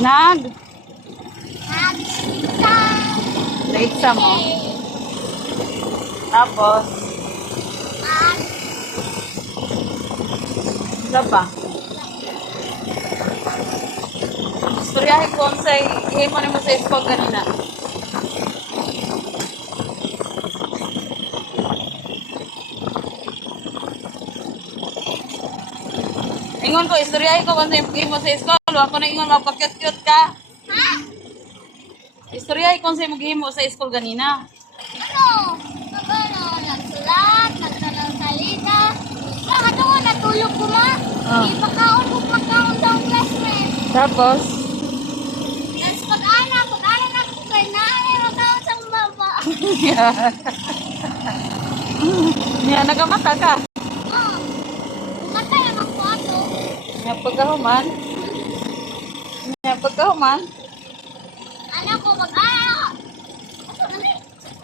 Nag? Nag-exam. Sa exam mo. Tapos, At isa pa. Istoryahin ko ang sa ihimo ni mo sa school kanina. Ingon ko, istoryahin ko kung sa ihimo sa school. Huwag ko na ingon, magpa-cute-cute ka. ha? Istoryahin ko sa ihimo sa school kanina. Ano? Nagsulat, nagtanong salita. Ano nga, natulog ko ma. Ah. Ipakaon ko makaon sa akong classmate. Tapos, Tapos pag-ana na ko kay naay makaon sa akong baba. niya, nagamata ka. Oh, kumatay naman ko ato. Niya, pagkahuman. Niya, pagkahuman. Anak ko, pag-ana.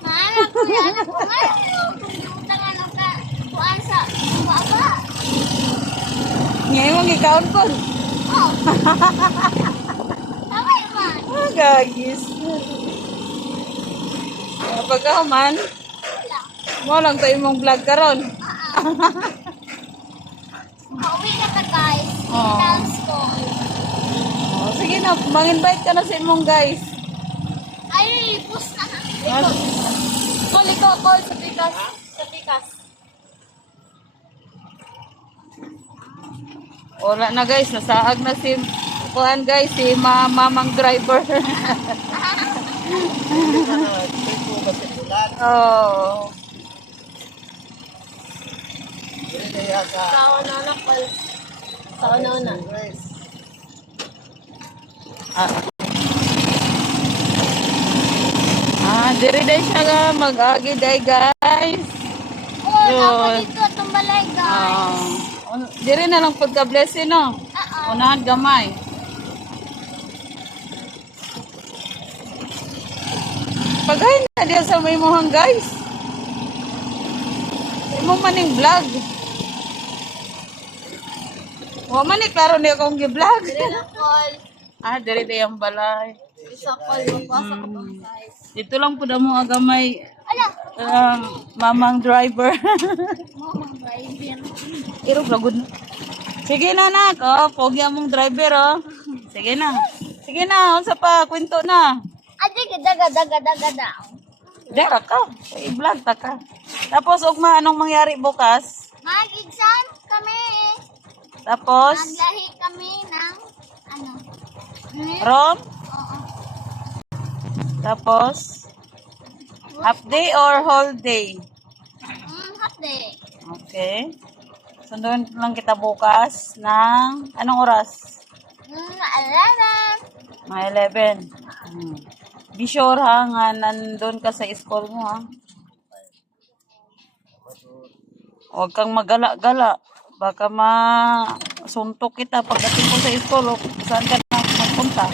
Anak ko, anak ko, kumputa nga lang sa kuan sa baba. Niya, yung ikaon ko. Oh. Tama naman. Ah, gagis. Niya, pagkahuman. Wala. Mo lang to imong vlog karon. Pauwi na ka guys. Oh. Dance ko. Oh, sige na, mag-invite ka na sa imong guys. Ay, post na. Call sa Pikas. Sa Pikas. Wala na guys, nasaag na si kuan guys, si mamang driver. Oh. Sawa na anak pal. Sawa na anak. Diri day siya nga mag-agi day guys. Oh, Yun. dapat dito tumbalay guys. Diri na lang pagka blessing no. Unahan gamay. Pagay na diya sa may mohang guys. Imong maning vlog. Wa man ni klaro ni akong gi-vlog. Dire na call. Diri day ang balay. Isa call mapasa ko pa guys. Dito lang po mo agamay Ala, mamang driver. mama driver. Irog lagod na. Sige na nak, pogi among driver oh. Sige na. Sige na, unsa pa kwento na. Adi daga daw. Dera ka, i-vlog ta ka. Tapos ugma anong mangyari bukas? Mag-exam kami. Tapos Maglahi kami ng ano? Rom, Oo. tapos half day or whole day? Half day. Okay. Sundon lang kita bukas ng anong oras? 11. Mga 11. Be sure ha nga nandun ka sa school mo ha. Huwag kang magala-gala. Baka masuntok kita pagdating ko sa school o saan ka na magpunta.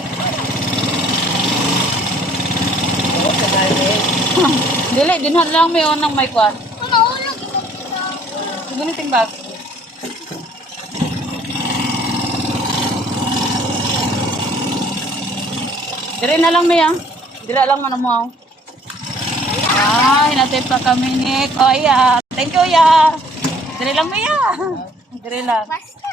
Dili, dinhan lang may onang may kwan. Mahulog ito dito. Guniting bag. Dire na lang may Dira lang man mo. Hinatay pa kami ni Kuya. Thank you, ya. Dire lang may Dire lang. Basta.